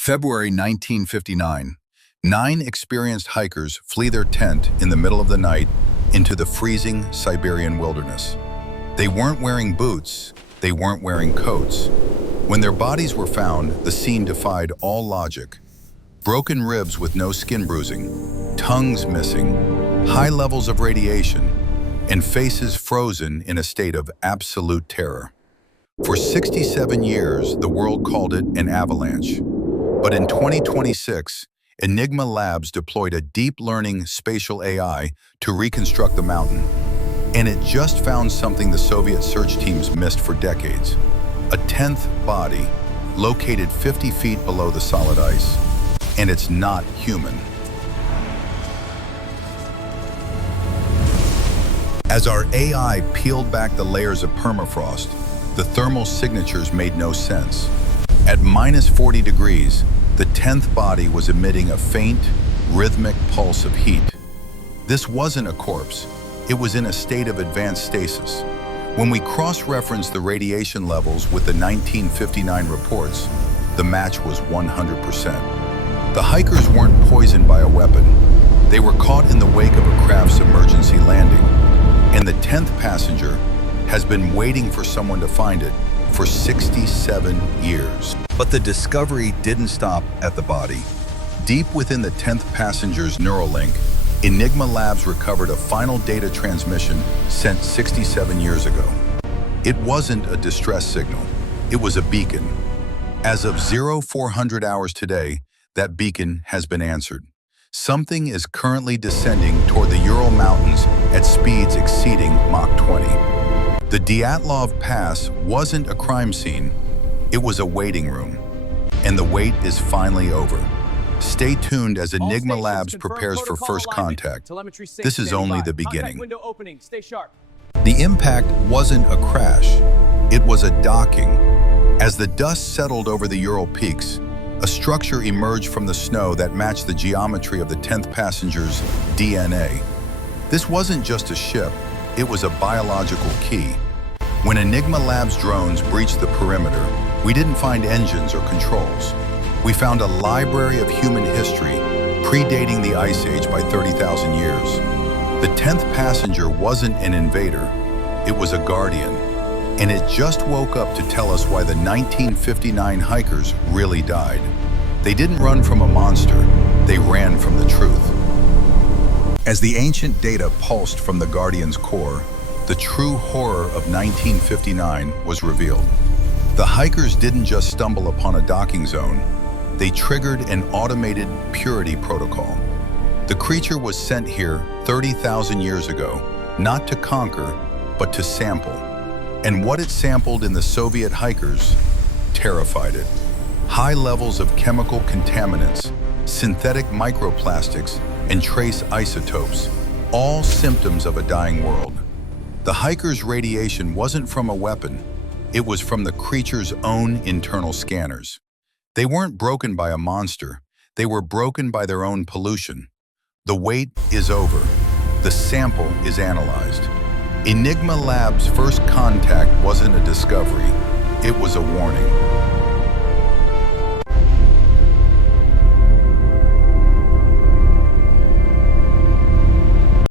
February 1959. 9 experienced hikers flee their tent in the middle of the night into the freezing Siberian wilderness. They weren't wearing boots, they weren't wearing coats. When their bodies were found, the scene defied all logic. Broken ribs with no skin bruising, tongues missing, high levels of radiation, and faces frozen in a state of absolute terror. For 67 years, the world called it an avalanche. But in 2026, Enigma Labs deployed a deep learning spatial AI to reconstruct the mountain. And it just found something the Soviet search teams missed for decades. A 10th body, located 50 feet below the solid ice. And it's not human. As our AI peeled back the layers of permafrost, the thermal signatures made no sense. At minus 40 degrees, the 10th body was emitting a faint, rhythmic pulse of heat. This wasn't a corpse. It was in a state of advanced stasis. When we cross-referenced the radiation levels with the 1959 reports, the match was 100%. The hikers weren't poisoned by a weapon. They were caught in the wake of a craft's emergency landing. And the 10th passenger has been waiting for someone to find it for 67 years. But the discovery didn't stop at the body. Deep within the 10th passenger's neural link, Enigma Labs recovered a final data transmission sent 67 years ago. It wasn't a distress signal, it was a beacon. As of 0400 hours today, that beacon has been answered. Something is currently descending toward the Ural Mountains at speeds exceeding Mach 20. The Dyatlov Pass wasn't a crime scene, it was a waiting room. And the wait is finally over. Stay tuned as Enigma Labs prepares for first contact. This is only the beginning. The impact wasn't a crash, it was a docking. As the dust settled over the Ural peaks, a structure emerged from the snow that matched the geometry of the 10th passenger's DNA. This wasn't just a ship, it was a biological key. When Enigma Labs drones breached the perimeter, we didn't find engines or controls. We found a library of human history predating the Ice Age by 30,000 years. The 10th passenger wasn't an invader, it was a guardian. And it just woke up to tell us why the 1959 hikers really died. They didn't run from a monster, they ran from the truth. As the ancient data pulsed from the Guardian's core, the true horror of 1959 was revealed. The hikers didn't just stumble upon a docking zone, they triggered an automated purity protocol. The creature was sent here 30,000 years ago, not to conquer, but to sample. And what it sampled in the Soviet hikers terrified it. High levels of chemical contaminants, synthetic microplastics, and trace isotopes, all symptoms of a dying world. The hikers' radiation wasn't from a weapon, it was from the creature's own internal scanners. They weren't broken by a monster, they were broken by their own pollution. The wait is over, the sample is analyzed. Enigma Labs' first contact wasn't a discovery, it was a warning.